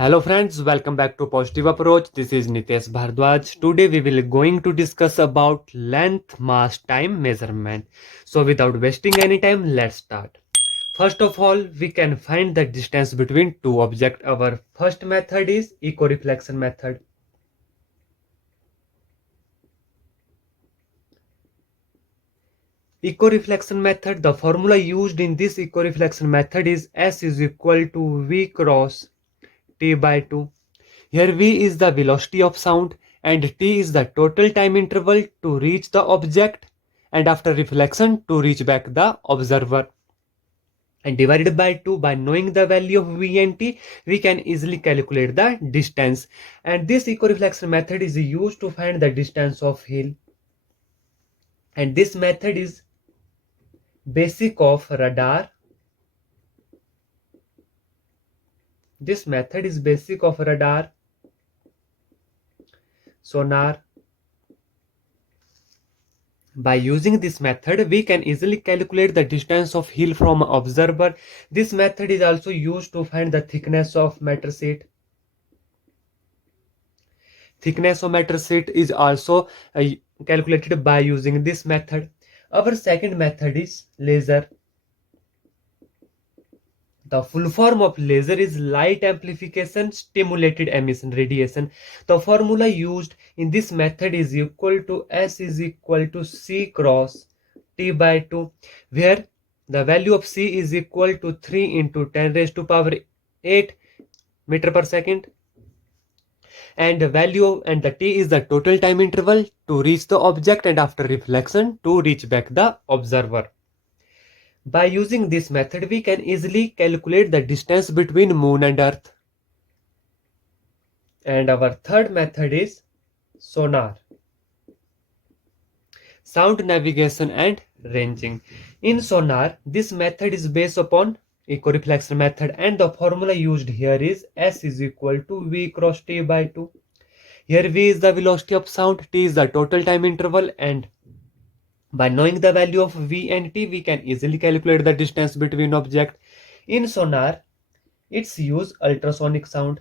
Hello friends, welcome back to Positive Approach. This is Nitesh Bhardwaj. Today we will going to discuss about length, mass, time measurement. So without wasting any time, let's start. First of all, we can find the distance between two objects. Our first method is eco-reflection method. Eco-reflection method, the formula used in this eco-reflection method is S is equal to V cross T by 2. Here V is the velocity of sound and T is the total time interval to reach the object and after reflection to reach back the observer. And divided by 2, by knowing the value of V and T, we can easily calculate the distance. And this eco-reflection method is used to find the distance of hill. And this method is basic of radar. This method is basic of radar, sonar. By using this method, we can easily calculate the distance of hill from observer. This method is also used to find the thickness of matter sheet. Thickness of matter sheet is also calculated by using this method. Our second method is laser. The full form of laser is light amplification stimulated emission radiation. The formula used in this method is equal to S is equal to C cross T by 2, where the value of C is equal to 3 into 10 raised to power 8 meter per second. And the value and the T is the total time interval to reach the object and after reflection to reach back the observer. By using this method, we can easily calculate the distance between Moon and Earth. And our third method is sonar. Sound navigation and ranging. In sonar, this method is based upon eco-reflection method and the formula used here is S is equal to V cross T by 2. Here V is the velocity of sound, T is the total time interval, and by knowing the value of V and T, we can easily calculate the distance between objects. In sonar, it's use ultrasonic sound.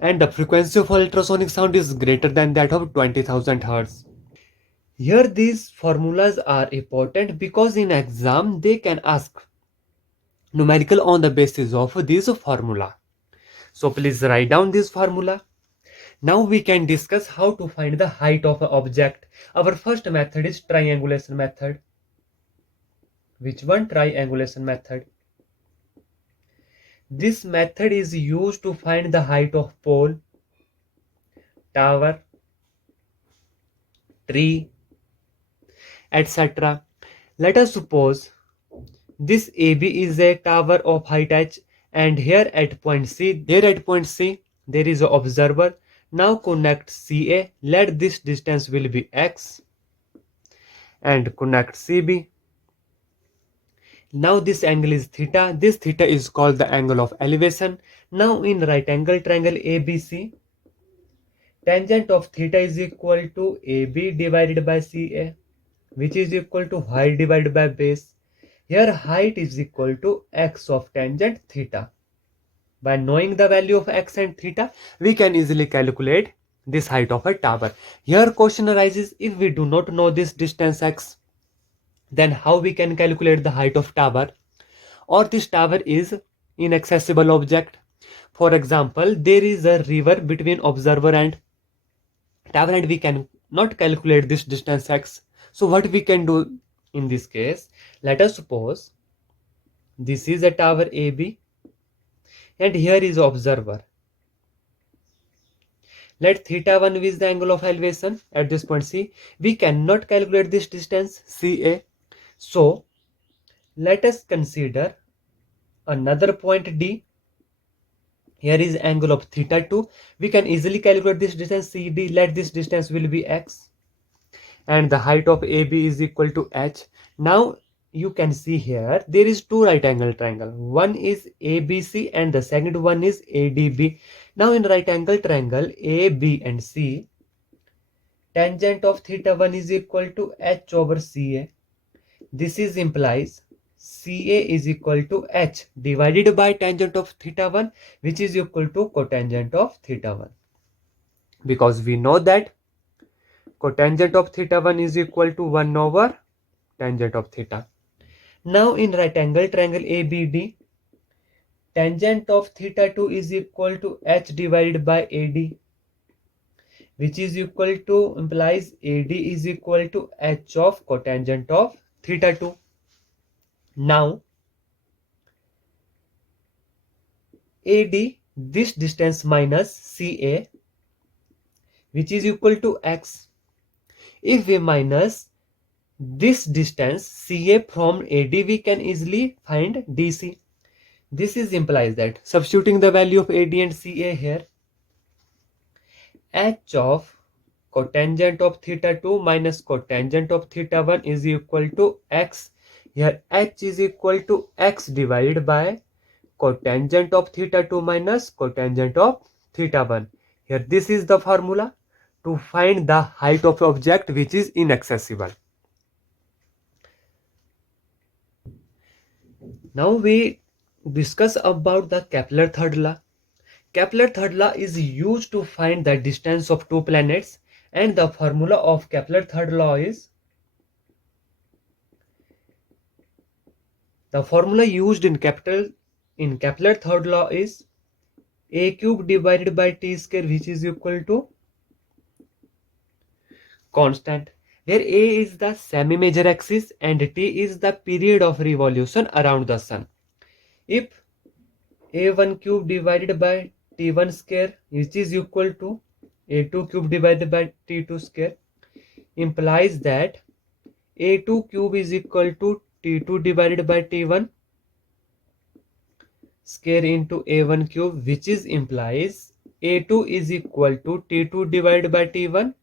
And the frequency of ultrasonic sound is greater than that of 20,000 Hz. Here these formulas are important because in exam they can ask numerical on the basis of this formula. So please write down this formula. Now we can discuss how to find the height of an object. Our first method is triangulation method. Which one? Triangulation method. This method is used to find the height of pole, tower, tree, etc. Let us suppose this AB is a tower of height h and here at point C, there is an observer. Now connect CA, let this distance will be x and connect CB. Now this angle is theta. This theta is called the angle of elevation. Now in right angle triangle ABC, tangent of theta is equal to AB divided by CA, which is equal to height divided by base. Here height is equal to x of tangent theta. By knowing the value of x and theta, we can easily calculate this height of a tower. Here question arises, if we do not know this distance x, then how we can calculate the height of tower? Or this tower is inaccessible object. For example, there is a river between observer and tower and we can not calculate this distance x. So what we can do in this case? Let us suppose this is a tower AB and here is observer. Let theta1 is the angle of elevation at this point C. We cannot calculate this distance CA. So let us consider another point D. Here is angle of theta2. We can easily calculate this distance CD. Let this distance will be x. And the height of AB is equal to h. Now you can see here there is two right angle triangle. One is ABC and the second one is ADB. Now in right angle triangle AB and C, tangent of theta1 is equal to h over CA. This is implies CA is equal to H divided by tangent of theta 1, which is equal to cotangent of theta 1. Because we know that cotangent of theta 1 is equal to 1 over tangent of theta. Now in right angle triangle ABD, tangent of theta 2 is equal to H divided by AD, which is equal to, implies AD is equal to H of cotangent of theta 2. Now AD, this distance minus CA, which is equal to X. If we minus this distance CA from AD, we can easily find DC. This is implies that substituting the value of AD and CA here, H of cotangent of theta 2 minus cotangent of theta 1 is equal to X. Here H is equal to X divided by cotangent of theta 2 minus cotangent of theta 1. Here this is the formula to find the height of object which is inaccessible. Now we discuss about the Kepler third law. Kepler third law is used to find the distance of two planets, and the formula of Kepler third law is, the formula used in Kepler third law is a cube divided by t square, which is equal to constant, where a is the semi-major axis and t is the period of revolution around the sun. If a1 cube divided by t1 square, which is equal to a2 cube divided by t2 square, implies that a2 cube is equal to t2 divided by t1 square into a1 cube, which is implies a2 is equal to t2 divided by t1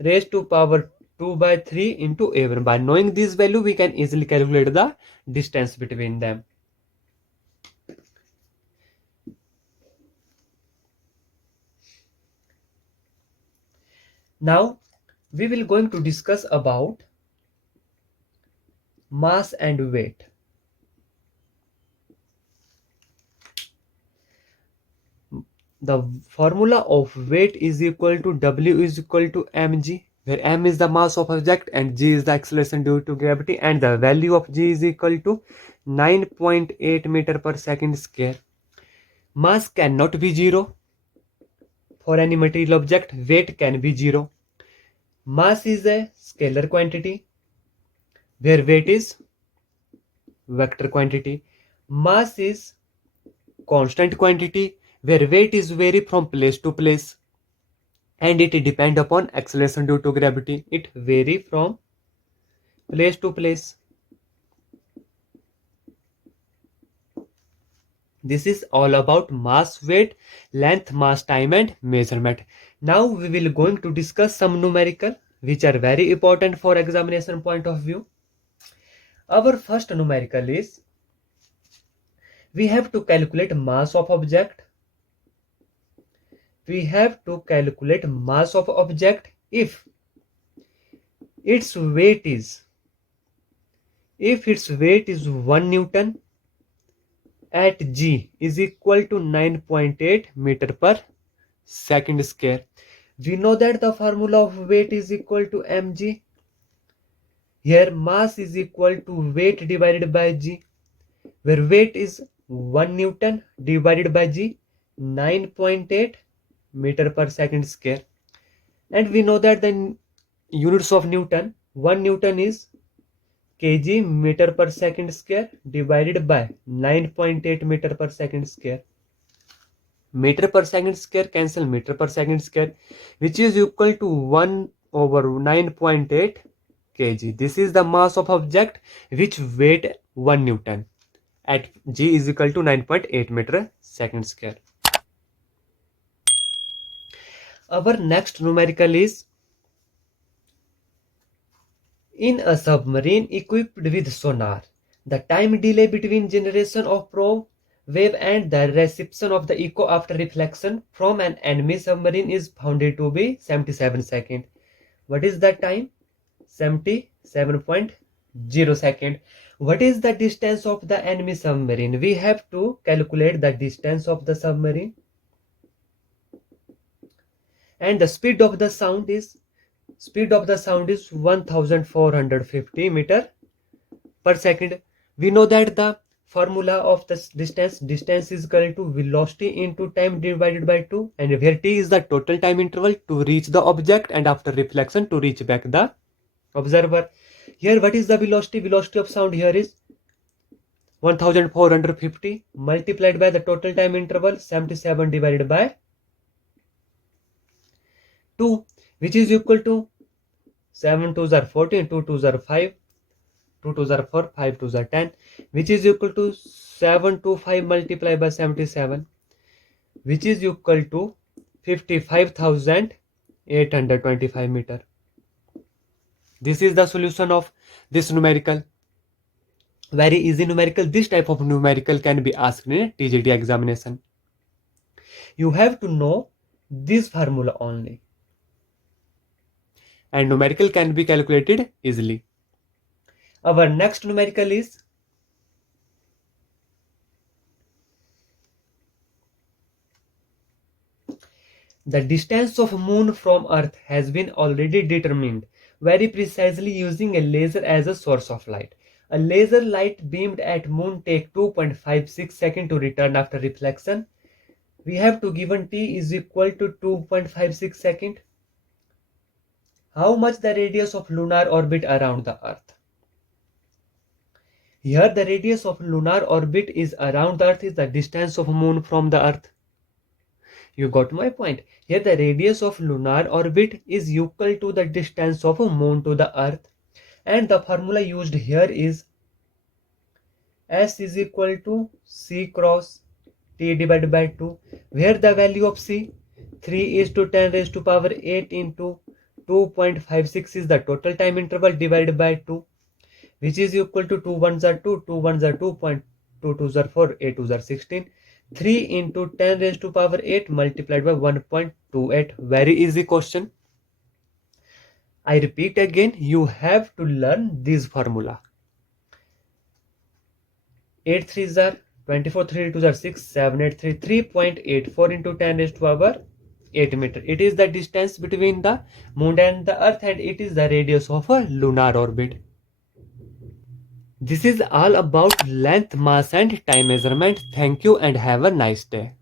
raised to power 2 by 3 into a1. By knowing this value, we can easily calculate the distance between them. Now we will going to discuss about mass and weight. The formula of weight is equal to W is equal to mg, where m is the mass of object and g is the acceleration due to gravity, and the value of g is equal to 9.8 meter per second square. Mass cannot be zero for any material object. Weight can be zero. Mass is a scalar quantity, where weight is vector quantity. Mass is constant quantity, where weight is vary from place to place, and it depend upon acceleration due to gravity. It vary from place to place. This is all about mass, weight, length, mass, time and measurement. Now we will going to discuss some numerical which are very important for examination point of view. Our first numerical is, we have to calculate mass of object. We have to calculate mass of object if its weight is 1 Newton at g is equal to 9.8 meter per second square. We know that the formula of weight is equal to mg. Here mass is equal to weight divided by g, where weight is 1 Newton divided by g, 9.8 meter per second square. And we know that the units of Newton, 1 Newton is kg meter per second square divided by 9.8 meter per second square. Meter per second square cancel meter per second square, which is equal to 1 over 9.8 kg. This is the mass of object which weight 1 Newton at g is equal to 9.8 meter second square. Our next numerical is, in a submarine equipped with sonar, the time delay between generation of probe wave and the reception of the echo after reflection from an enemy submarine is found to be 77 seconds. What is that time? 77.9 0 second. What is the distance of the enemy submarine? We have to calculate the distance of the submarine. And the speed of the sound is 1450 meter per second. We know that the formula of the distance is equal to velocity into time divided by 2, and where t is the total time interval to reach the object and after reflection to reach back the observer. Here what is the velocity? Velocity of sound here is 1450 multiplied by the total time interval 77 divided by 2, which is equal to 7 2s are 14, 2 2s are 5, 2 2s are 4, 5 2s are 10, which is equal to 725 multiplied by 77, which is equal to 55,825 meter. This is the solution of this numerical. Very easy numerical. This type of numerical can be asked in a TGT examination. You have to know this formula only, and numerical can be calculated easily. Our next numerical is the distance of moon from earth has been already determined very precisely using a laser as a source of light. A laser light beamed at moon take 2.56 seconds to return after reflection. We have to given t is equal to 2.56 seconds. How much the radius of lunar orbit around the earth? Here the radius of lunar orbit is around the earth is the distance of moon from the earth. You got my point. Here the radius of lunar orbit is equal to the distance of a moon to the earth, and the formula used here is S is equal to C cross T divided by 2, where the value of C 3 is to 10 raised to power 8 into 2.56 is the total time interval divided by 2, which is equal to 2 1s are 2, 2 1s are 2, 2 2s are 4, 8 2s are 16. 3 into 10 raised to power 8 multiplied by 1.28. Very easy question. I repeat again, you have to learn this formula. 8 3s are 24, 3 2s are 6, 7 8 3, 3.84 into 10 raised to power 8 meter. It is the distance between the moon and the earth, and it is the radius of a lunar orbit. This is all about length, mass and time measurement. Thank you and have a nice day.